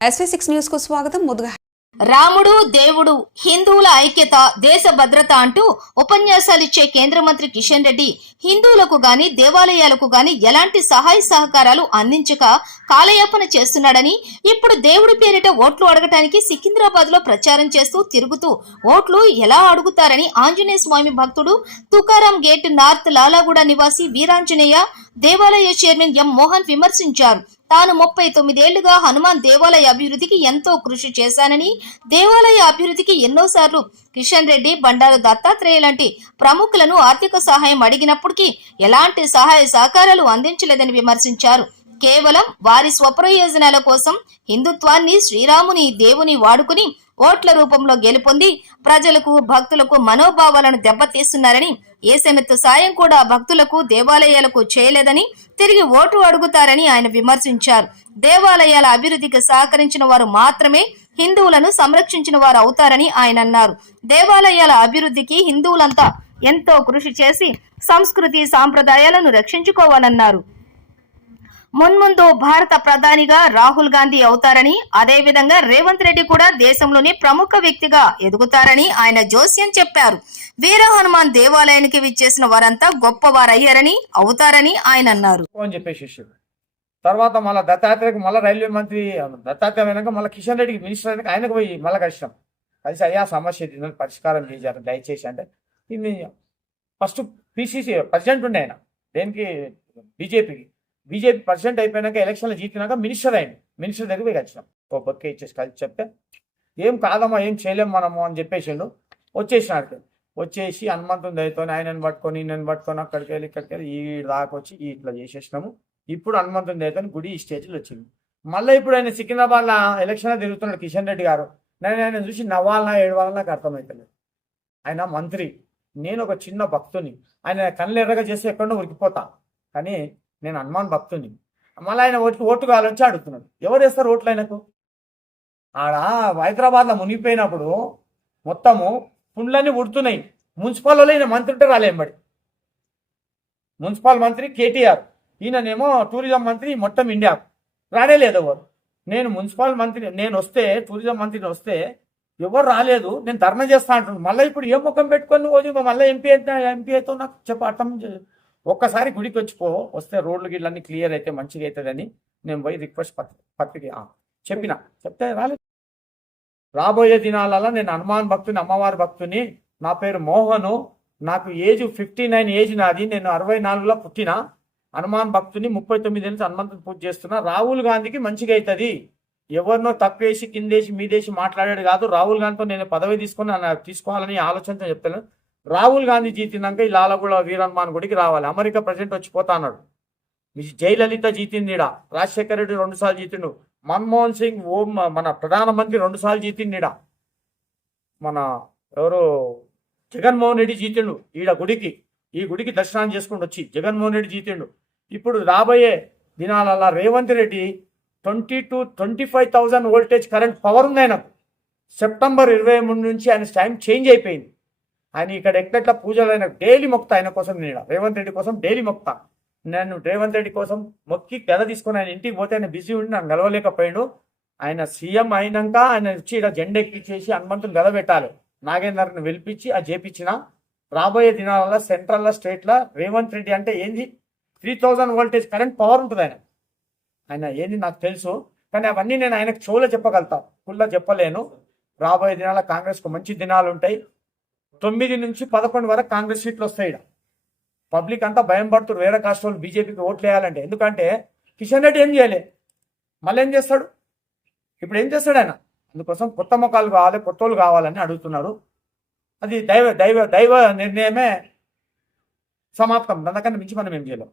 SV6 news కు స్వాగతం. ముందుగా రాముడు దేవుడు హిందువుల ఐక్యత దేశ భద్రత అంటూ ఉపన్యాసాలిచ్చే కేంద్ర మంత్రి కిషన్ రెడ్డి హిందువులకు గాని దేవాలయాలకు గాని ఎలాంటి సహాయ సహకారాలు అందించక కాలయాపన చేస్తున్నాడని, ఇప్పుడు దేవుడి పేరిట ఓట్లు అడగటానికి సికింద్రాబాద్ లో ప్రచారం చేస్తూ తిరుగుతూ ఓట్లు ఎలా అడుగుతారని ఆంజనేయ స్వామి భక్తుడు తుకారాం గేట్ నార్త్ లాలాగూడ నివాసి వీరాంజనేయ దేవాలయ చైర్మన్ ఎం మోహన్ విమర్శించారు. తాను 39 ఏళ్లుగా హనుమాన్ దేవాలయ అభివృద్ధికి ఎంతో కృషి చేశానని, దేవాలయ అభివృద్ధికి ఎన్నోసార్లు కిషన్ రెడ్డి, బండారు దత్తాత్రేయ లాంటి ప్రముఖులను ఆర్థిక సహాయం అడిగినప్పటికీ ఎలాంటి సహాయ సహకారాలు అందించలేదని విమర్శించారు. కేవలం వారి స్వప్రయోజనాల కోసం హిందుత్వాన్ని, శ్రీరాముని, దేవుని వాడుకుని ఓట్ల రూపంలో గెలుపొంది ప్రజలకు, భక్తులకు మనోభావాలను దెబ్బతీస్తున్నారని, ఏ సెమెత్తు సాయం కూడా భక్తులకు, దేవాలయాలకు చేయలేదని, తిరిగి ఓటు అడుగుతారని ఆయన విమర్శించారు. దేవాలయాల అభివృద్ధికి సహకరించిన వారు మాత్రమే హిందువులను సంరక్షించిన వారు అవుతారని ఆయన అన్నారు. దేవాలయాల అభివృద్ధికి హిందువులంతా ఎంతో కృషి చేసి సంస్కృతి సాంప్రదాయాలను రక్షించుకోవాలన్నారు. మున్ముందు భారత ప్రధానిగా రాహుల్ గాంధీ అవుతారని, అదేవిధంగా రేవంత్ రెడ్డి కూడా దేశంలోని ప్రముఖ వ్యక్తిగా ఎదుగుతారని ఆయన జోస్యం చెప్పారు. వీర హనుమాన్ దేవాలయానికి విచ్చేసిన వారంతా గొప్పవారయ్యారని, అవుతారని ఆయన అన్నారు. తర్వాత మళ్ళీ దత్తాత్రేయకు మళ్ళీ రైల్వే మంత్రి దత్తాత్రేయ అయినాక మళ్ళీ కిషన్ రెడ్డికి మినిస్టర్ అయినాక ఆయనకు పోయి మళ్ళీ కలిసినాం. కలిసి అయ్యా సమస్య పరిష్కారం చేశారు దయచేసి అంటే, ఇది ఫస్ట్ పిసిసి ప్రెసిడెంట్ ఉండే ఆయన, దేనికి బీజేపీ ప్రెసిడెంట్ అయిపోయినాక ఎలక్షన్లు జీతినాక మినిస్టర్ అయింది. మినిస్టర్ దగ్గర పోయి వచ్చినాం. ఓ బొక్క ఇచ్చేసి కలిసి చెప్తే ఏం కాదమ్మా, ఏం చేయలేము మనము అని చెప్పేసిండు. వచ్చేసినాడు. వచ్చేసి హనుమంతుని దయతో ఆయనను పట్టుకొని నన్ను పట్టుకొని అక్కడికి వెళ్ళి ఇక్కడికి వెళ్ళి ఈ దాకా వచ్చి ఇట్లా చేసేసినాము. ఇప్పుడు హనుమంతుని దయతో గుడి ఈ స్టేజ్లో వచ్చింది. మళ్ళీ ఇప్పుడు ఆయన సికింద్రాబాద్లో ఎలక్షన్లో తిరుగుతున్నాడు కిషన్ రెడ్డి గారు. నేను ఆయన చూసి నవ్వాలన్నా ఏడవాలన్నా నాకు అర్థమవుతలేదు. ఆయన మంత్రి, నేను ఒక చిన్న భక్తుని. ఆయన కళ్ళు ఎర్రగా చేస్తే ఎక్కడో ఉరికిపోతా, కానీ నేను హనుమాన్ భక్తుని. మళ్ళీ ఆయన ఓటు కావాలని అడుగుతున్నాడు. ఎవరు వేస్తారు ఓట్లు ఆయనకు? ఆడ హైదరాబాద్లో మునిగిపోయినప్పుడు మొత్తము పుండ్లన్నీ ఉడుతున్నాయి. మున్సిపల్ వాళ్ళు ఈయన మంత్రి ఉంటే రాలేంబడి. మున్సిపల్ మంత్రి కేటీఆర్, ఈయననేమో టూరిజం మంత్రి మొత్తం ఇండియా రానేలేదు ఎవరు. నేను మున్సిపల్ మంత్రి, నేను వస్తే టూరిజం మంత్రిని వస్తే ఎవరు రాలేదు, నేను ధర్నా చేస్తా అంటున్నాను. మళ్ళీ ఇప్పుడు ఏ ముఖం పెట్టుకొని నువ్వు మళ్ళీ ఎంపీ అయితే నాకు చెప్ప అర్థం. ఒక్కసారి గుడికి వస్తే రోడ్లు గిడ్లన్నీ క్లియర్ అయితే మంచిగా అవుతుందని నేను పోయి రిక్వెస్ట్ పత్రిక చెప్తే రాలేదు. రాబోయే దినాలలో నేను హనుమాన్ భక్తుని, అమ్మవారి భక్తుని. నా పేరు మోహను, నాకు ఏజ్ 59 ఏజ్ నాది. నేను 64లో పుట్టిన హనుమాన్ భక్తుని. 39 ఏళ్ళకి హనుమంతుని పూజ చేస్తున్నా. రాహుల్ గాంధీకి మంచిగా అవుతుంది. ఎవరినో తక్కువేసి కిందేసి మీదేసి మాట్లాడాడు కాదు. రాహుల్ గాంధీతో నేను పదవి తీసుకోవాలని ఆలోచనతో చెప్తాను. రాహుల్ గాంధీ జీతినాక ఈ లాలగూడ వీర హనుమాన్ గుడికి రావాలి. అమెరికా ప్రెసిడెంట్ వచ్చిపోతా అన్నాడు. జయలలిత జీతింది, రాజశేఖర రెడ్డి 2 సార్లు జీతిండు, మన్మోహన్ సింగ్ మన ప్రధానమంత్రి 2 సార్లు జీతిండిడ, మన ఎవరు జగన్మోహన్ రెడ్డి జీతిండు ఈ గుడికి దర్శనం చేసుకుంటూ వచ్చి జగన్మోహన్ రెడ్డి జీతిండు. ఇప్పుడు రాబోయే దినాలలో Revanth Reddy 20,000-25,000 voltage current power ఉంది ఆయనకు. సెప్టెంబర్ 23 నుంచి ఆయన టైం చేంజ్ అయిపోయింది. ఆయన ఇక్కడ ఎట్లెట్లా పూజలు అయినా డైలీ మొక్తా. ఆయన కోసం నేను రేవంత్ రెడ్డి కోసం డైలీ మొక్తా. నేను రేవంత్ రెడ్డి కోసం మొక్కి గద తీసుకొని ఆయన ఇంటికి పోతే ఆయన బిజీ ఉండి నాకు నిలవలేకపోయాడు. ఆయన సీఎం అయినాక ఆయన వచ్చి ఇక్కడ జెండా ఎక్కించేసి హనుమంతుని గద పెట్టాలి. నాగేందర్ని పిలిపించి అది చేపించిన. రాబోయే దినాలలో సెంట్రల్లో స్టేట్లో రేవంత్ రెడ్డి అంటే ఏంది 3,000 వోల్టేజ్ కరెంట్ పవర్ ఉంటుంది ఆయన ఏంది నాకు తెలుసు, కానీ అవన్నీ నేను ఆయనకు చెవులో చెప్పగలుగుతా, ఫుల్లా చెప్పలేను. రాబోయే దినాల కాంగ్రెస్కు మంచి దినాలు ఉంటాయి. 9 నుంచి 11 వరకు కాంగ్రెస్ సీట్లు వస్తాయి. పబ్లిక్ అంతా భయం పడుతున్నారు వేరే కాస్ట్ వాళ్ళు బీజేపీకి ఓట్లు వేయాలంటే. ఎందుకంటే కిషన్ రెడ్డి ఏం చేయలే, మళ్ళీ ఏం చేస్తాడు? ఇప్పుడు ఏం చేస్తాడు ఆయన? అందుకోసం కొత్త ముఖాలు కావాలి, కొత్త వాళ్ళు కావాలని అడుగుతున్నారు. అది దైవ నిర్ణయమే సమాప్తం. దానికన్నా మించి మనం ఏం చేయలేం.